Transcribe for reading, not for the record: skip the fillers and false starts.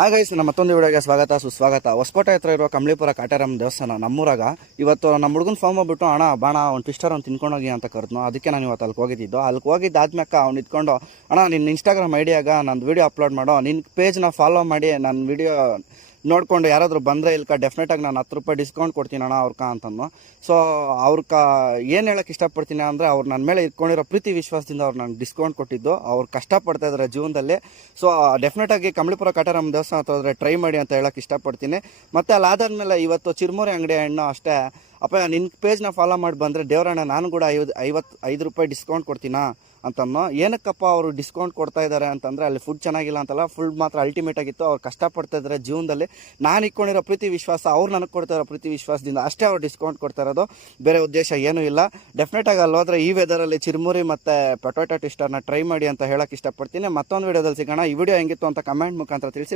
Hi guys, ನಮ್ಮ ಮತ್ತೊಂದು ವಿಡಿಯೋಗೆ ಸ್ವಾಗತ ಸುಸ್ವಾಗತ. ಹೊಸಕೋಟೆ ಹತ್ರ ಇರುವ ಕಂಬಳಿಪುರ ಕಾಟೇರಮ್ಮ ದೇವಸ್ಥಾನ ನಮ್ಮೂರಾಗ. ಇವತ್ತು ನಮ್ಮ ಹುಡುಗನ ಫಾರ್ಮ್ ಹೋಗ್ಬಿಟ್ಟು ಅಣ್ಣ ಬಾಣ ಒಂದು ಟ್ವಿಸ್ಟರ್ ಒಂದು ತಿನ್ಕೊಂಡೋಗಿ ಅಂತ ಕರೆದ್ನು. ಅದಕ್ಕೆ ನಾನು ಇವತ್ತು ಅಲ್ಲಿಗೆ ಹೋಗಿದ್ದು. ಅಲ್ಲಿಗೆ ಹೋಗಿದ್ದಾದ್ಮೇಲೆ ಅವ್ನು ಇದ್ಕೊಂಡು, ಅಣ್ಣ ನಿನ್ನ ಇನ್ಸ್ಟಾಗ್ರಾಮ್ ಐಡಿಯಾಗ ನಂದು ವೀಡಿಯೋ ಅಪ್ಲೋಡ್ ಮಾಡೋ, ನಿನ್ನ ಪೇಜ್ನ ಫಾಲೋ ಮಾಡಿ ನನ್ನ ವೀಡಿಯೋ ನೋಡಿಕೊಂಡು ಯಾರಾದರೂ ಬಂದರೆ ಇಲ್ಕ ಡೆಫಿನೆಟಾಗಿ ನಾನು 10 ರೂಪಾಯಿ ಡಿಸ್ಕೌಂಟ್ ಕೊಡ್ತೀನಿ ಅಣ್ಣ ಅವ್ರಕ ಅಂತಂದು. ಸೊ ಅವ್ರಕ ಏನು ಹೇಳೋಕ್ಕೆ ಇಷ್ಟಪಡ್ತೀನಿ ಅಂದರೆ, ಅವ್ರು ನನ್ನ ಮೇಲೆ ಇಟ್ಕೊಂಡಿರೋ ಪ್ರೀತಿ ವಿಶ್ವಾಸದಿಂದ ಅವ್ರು ನಂಗೆ ಡಿಸ್ಕೌಂಟ್ ಕೊಟ್ಟಿದ್ದು. ಅವ್ರು ಕಷ್ಟಪಡ್ತಾ ಇದ್ದಾರೆ ಜೀವನದಲ್ಲಿ. ಸೊ ಡೆಫಿನೆಟಾಗಿ ಕಂಬಳಿಪುರ ಕಾಟೇರಮ್ಮ ದೇವಸ್ಥಾನ ಹತ್ರ ಹೋದರೆ ಟ್ರೈ ಮಾಡಿ ಅಂತ ಹೇಳೋಕ್ಕೆ ಇಷ್ಟಪಡ್ತೀನಿ. ಮತ್ತು ಅಲ್ಲಾದಾದ್ಮೇಲೆ ಇವತ್ತು ಚಿರುಮುರಿ ಅಂಗಡಿ ಹಣ್ಣು ಅಷ್ಟೇ, ಅಪ್ಪ ನಿನ್ನ ಪೇಜ್ನ ಫಾಲೋ ಮಾಡಿ ಬಂದರೆ ದೇವರಣ್ಣ ನಾನು ಕೂಡ 5 ರೂಪಾಯಿ ಡಿಸ್ಕೌಂಟ್ ಕೊಡ್ತೀನಾ ಅಂತಂದು. ಏನಕ್ಕಪ್ಪ ಅವರು ಡಿಸ್ಕೌಂಟ್ ಕೊಡ್ತಾ ಇದ್ದಾರೆ ಅಂತಂದರೆ, ಅಲ್ಲಿ ಫುಡ್ ಚೆನ್ನಾಗಿಲ್ಲ ಅಂತಲ್ಲ, ಫುಡ್ ಮಾತ್ರ ಅಲ್ಟಿಮೇಟ್ ಆಗಿತ್ತು. ಅವ್ರು ಕಷ್ಟಪಡ್ತಾ ಇದ್ದಾರೆ ಜೀವನದಲ್ಲಿ. ನಾನು ಇಟ್ಕೊಂಡಿರೋ ಪ್ರೀತಿ ವಿಶ್ವಾಸ, ಅವ್ರು ನನಗೆ ಕೊಡ್ತಾ ಇರೋ ಪ್ರೀತಿ ವಿಶ್ವಾಸದಿಂದ ಅಷ್ಟೇ ಅವ್ರು ಡಿಸ್ಕೌಂಟ್ ಕೊಡ್ತಾ ಇರೋದು, ಬೇರೆ ಉದ್ದೇಶ ಏನೂ ಇಲ್ಲ. ಡೆಫಿನೆಟಾಗಿ ಅಲ್ಲಿ ಹೋದರೆ ಈ ವೆದರಲ್ಲಿ ಚಿರುಮುರಿ ಮತ್ತು ಪೊಟ್ಯಾಟೊ ಟ್ವಿಸ್ಟರ್ನ ಟ್ರೈ ಮಾಡಿ ಅಂತ ಹೇಳೋಕ್ಕೆ ಇಷ್ಟಪಡ್ತೀನಿ. ಮತ್ತೊಂದು ವೀಡಿಯೋದಲ್ಲಿ ಸಿಗೋಣ. ಈ ವಿಡಿಯೋ ಹೆಂಗಿತ್ತು ಅಂತ ಕಮೆಂಟ್ ಮುಖಾಂತರ ತಿಳಿಸಿ.